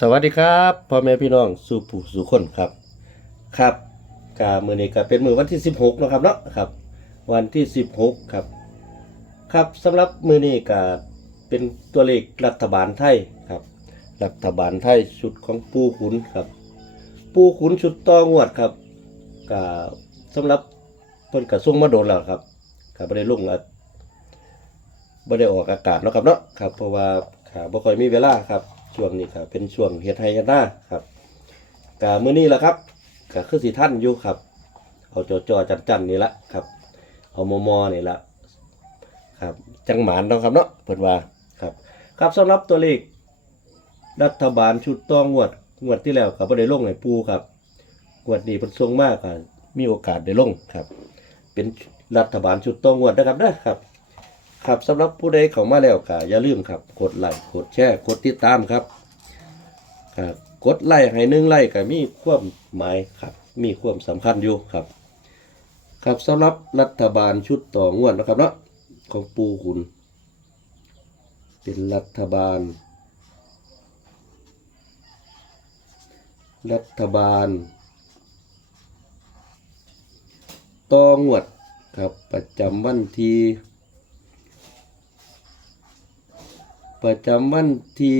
สวัสดีครับพ่อแม่พี่น้องสู่ผู้สู่คนครับ ครับกามือนี้ก็เป็นมือวันที่ 16นะครับเนาะครับ วันที่ 16 ครับ ครับสำหรับมือนี้ก็เป็นตัวเลขรัฐบาลไทยครับ รัฐบาลไทยชุดของปูขุนครับ ปูขุนชุดต่องวดครับก็สำหรับเพิ่นก็ส่งมาโดนแล้วครับก็บ่ได้ลงอะบ่ได้ออกอากาศเนาะครับเนาะครับเพราะว่าขาบ่ค่อยมีเวลาครับ ช่วงนี้ครับเป็นช่วงเฮ็ดไร่เฮ็ดนาครับก็มื้อนี้ล่ะครับก็คือสิท่านอยู่ครับ เอาจอๆจันๆนี่ละครับ เอามอมอนี่ละครับ จังหมานเนาครับเนาะเพิ่นว่าครับ ครับสำหรับตัวเลขรัฐบาลชุดต้องงวดงวดที่แล้วก็บ่ได้ลงให้ปูครับงวดนี้เพิ่นส่งมากก็มีโอกาสได้ลงครับ เป็นรัฐบาลชุดต้องงวดนะครับนะครับ ครับสำหรับผู้ใดเข้ามาแล้วก็อย่าลืมครับ กดไลค์กดแชร์กดติดตามครับกดไลค์ให้หนึ่งไลค์ก็มีความหมายครับ มีความสำคัญอยู่ครับ ครับสำหรับรัฐบาลชุดต่องวดนะครับเนาะของปูขุนเป็นรัฐบาล รัฐบาลต่องวดครับประจำวันที่ ประจำวันที่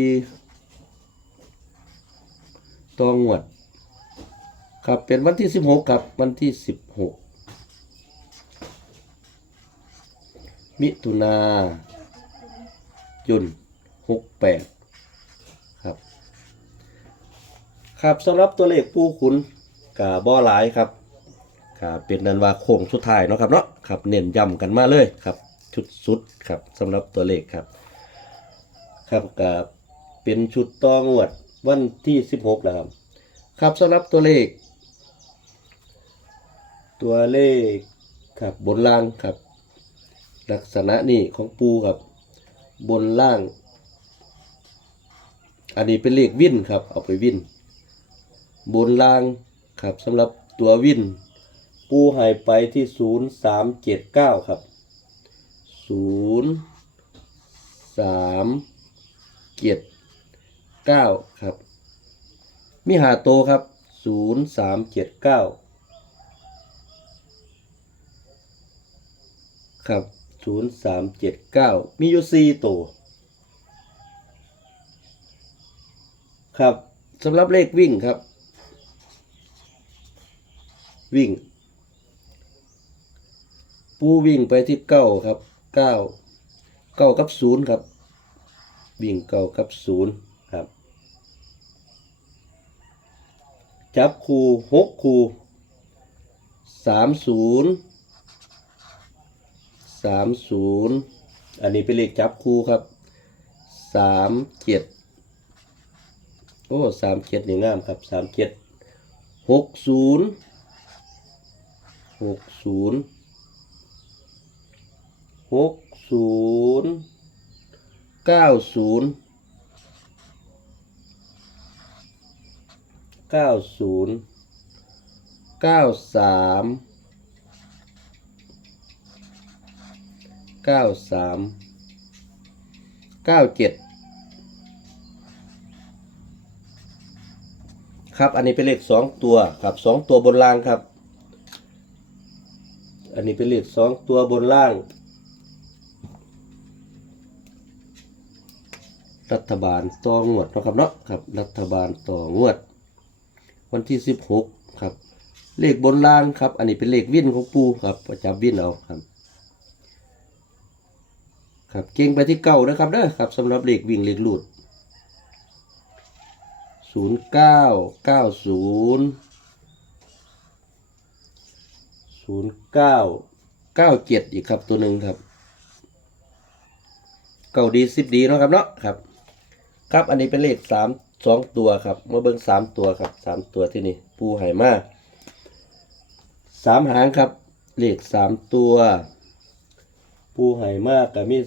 ตองวด ครับเป็นวันที่16ครับวันที่16มิถุนายน68ครับ ครับสำหรับตัวเลขผู้ขุนกับบ่อหลายครับครับเป็นนันว่าโค้งสุดท้ายเนาะครับเนาะครับเน้นย้ำกันมาเลยครับชุดสุดครับสำหรับตัวเลขครับ ครับกับเป็นชุดต่องวดวันที่16นะครับ ครับสำหรับตัวเลข ตัวเลขครับบนล่างครับ ลักษณะนี่ของปูครับ บนล่าง อันนี้เป็นเลขวินครับ เอาไปวิน บนล่างครับสำหรับตัววิน ปูหายไปที่ศูนย์สามเจ็ดเก้าครับศูนย์สาม เจ็ดเก้าครับ มีหาโตครับศูนย์สามเจ็ดเก้าครับศูนย์สามเจ็ดเก้ามีอยู่สี่ตัวครับสำหรับเลขวิ่งครับ วิ่ง ปูวิ่งไปที่เก้าครับเก้าเก้ากับศูนย์ครับ วิ่งเก้ากับศูนย์ครับ จับคูหกคูสามศูนย์สามศูนย์อันนี้เป็นเลขจับคูครับสามเจ็ดโอ้สามเจ็ดนี่งามครับสามเจ็ดหกศูนย์หกศูนย์หกศูนย์ เก้าศูนย์เก้าศูนย์เก้าสามเก้าสามเก้าเจ็ดครับ อันนี้เป็นเลขสองตัวครับสองตัวบนล่างครับ อันนี้เป็นเลขสองตัวบนล่าง รัฐบาลต่องวดนะครับเนาะครับ รัฐบาลต่องวด วันที่สิบหกครับ เลขบนล่างครับ อันนี้เป็นเลขวินของปูครับประจำวินเอาครับ ครับเก่งไปที่เก้านะครับเด้อครับสำหรับเลขวิ่งเลขลูดศูนย์เก้าเก้าศูนย์ศูนย์เก้าเก้าเจ็ดอีกครับตัวหนึ่งครับเก้าดีสิบดีเนาะครับเนาะครับ ครับอันนี้เป็นเลขสามสองตัวครับมาเบิ้งสามตัวครับสามตัวที่นี่ปูไหมาสามหางครับเลขสามตัว ปูไหมากับมี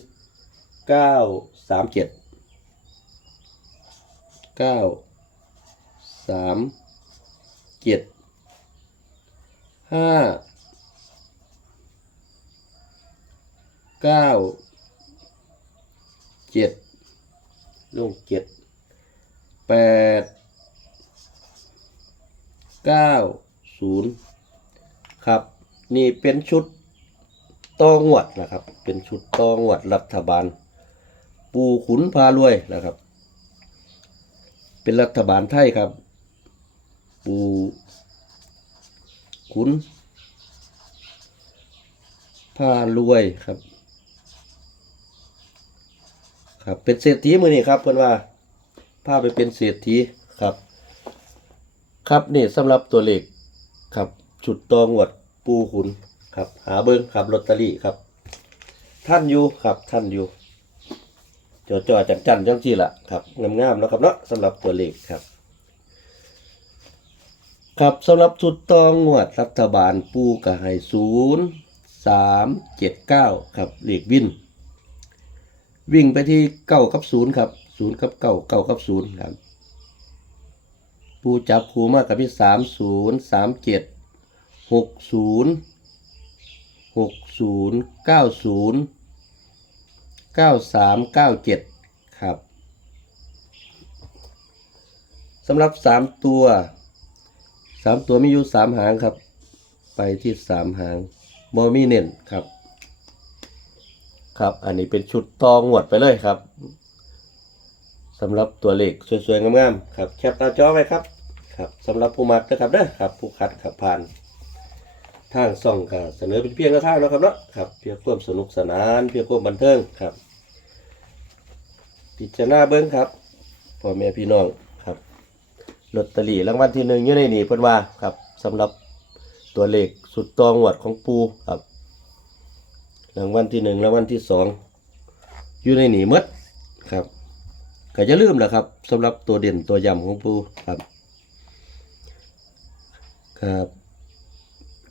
เก้าสามเจ็ดเก้าสามเจ็ดห้าเก้าเจ็ด ลงเจ็ดแปดเก้าศูนย์ครับ นี่เป็นชุดต่องวดนะครับ เป็นชุดต่องวดรัฐบาล ปูขุนพารวยนะครับ เป็นรัฐบาลไทยครับ ปูขุนพารวยครับ ครับเป็นเศรษฐีมือนี่ครับเพื่อนว่าพาไปเป็นเศรษฐีครับ ครับนี่สำหรับตัวเลขครับชุดตองวดปูขุนครับ หาเบิ้งครับลอตเตอรี่ครับ ท่านอยู่ครับท่านอยู่จอจอจันจันจังจีละครับงามๆแล้วครับเนาะสำหรับตัวเลขครับ ครับสำหรับชุดตองงวดรัฐบาลปูกระไฮศูนย์สามเจ็ดเก้าครับเลขวิน วิ่งไปที่เก้ากับศูนย์ครับศูนย์กับเก้าเก้ากับศูนย์ครับปูจับคูมากกับที่สามศูนย์สามเจ็ดหกศูนย์หกศูนย์เก้าศูนย์เก้าสามเก้าเจ็ดครับสำหรับสามตัวสามตัวมีอยู่สามหางครับ ไปที่สามหางบอมีเน้นครับ ครับ อันนี้เป็นชุดตองหวดไปเลยครับสำหรับตัวเลขสวยๆงามๆครับแคปหน้าจอไว้ครับครับสำหรับผู้มักนะครับเด้อครับ ผู้คัดขับผ่านทางซ่องก็เสนอเป็นเพียงแนวทางแล้วครับเนาะครับเพียงความสนุกสนานเพียงความบันเทิงครับ พิจารณาเบิ้งครับพ่อแม่พี่น้องครับลอตเตอรี่รางวัลที่หนึ่งอยู่ในนี้เพิ่นว่าครับสำหรับตัวเลขสุดตองหวดของปูครับ รางวัลที่หนึ่งรางวัลที่สองอยู่ในหนีมดครับก็จะลืมแหละครับสำหรับตัวเด่นตัวยำของปูครับครับ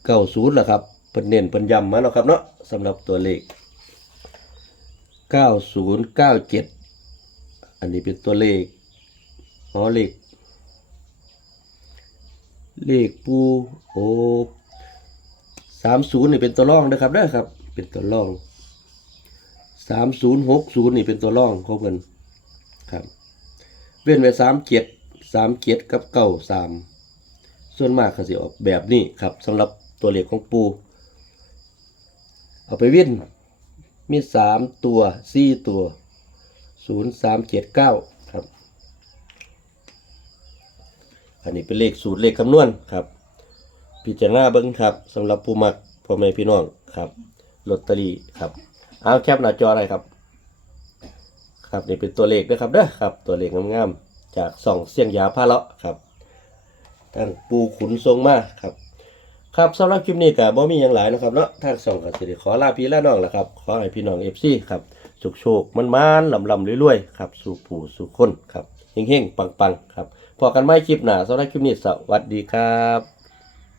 เก้าศูนย์แหละครับเป็นเน้นเป็นยำมาเนาะครับเนาะสำหรับตัวเลขเก้าศูนย์เก้าเจ็ดอันนี้เป็นตัวเลขอ๋อเลขเลขปูโอสามศูนย์นี่เป็นตัวร่องนะครับเด้อครับ เป็นตัวร่องสามศูนย์หกศูนย์นี่เป็นตัวร่องของเพิ่นครับ เว้นไว้สามเจ็ดสามเจ็ดกับเก้าสามส่วนมากเขาสิออกแบบนี้ครับสำหรับตัวเลขของปู เอาไปวิ่นมีสามตัวสี่ตัวศูนย์สามเจ็ดเก้าครับ อันนี้เป็นเลขสูตรเลขคำนวณครับ พิจารณาเบิ้งครับสำหรับผู้มักพ่อแม่พี่น้องครับ ลอตเตอรี่ครับ เอาแคปหน้าจออะไรครับ ครับนี่เป็นตัวเลขนะครับเด้อครับ ตัวเลขงามๆจากสองเสียงยาพาเลาะครับท่านปูขุนทรงมาครับ ครับสำหรับคลิปนี้ก็บ่มีหยังหลายนะครับเนาะท่างส่องก็สิได้ขอลาพี่ลาน้องล้วครับ ขอให้พี่น้อง FC ครับสุขโชคมันมานลำลำรวยๆครับสู่ผู้สู่คนครับเฮงๆปังๆครับพอกันไม่คลิปหน้าสำหรับคลิปนี้สวัสดีครับ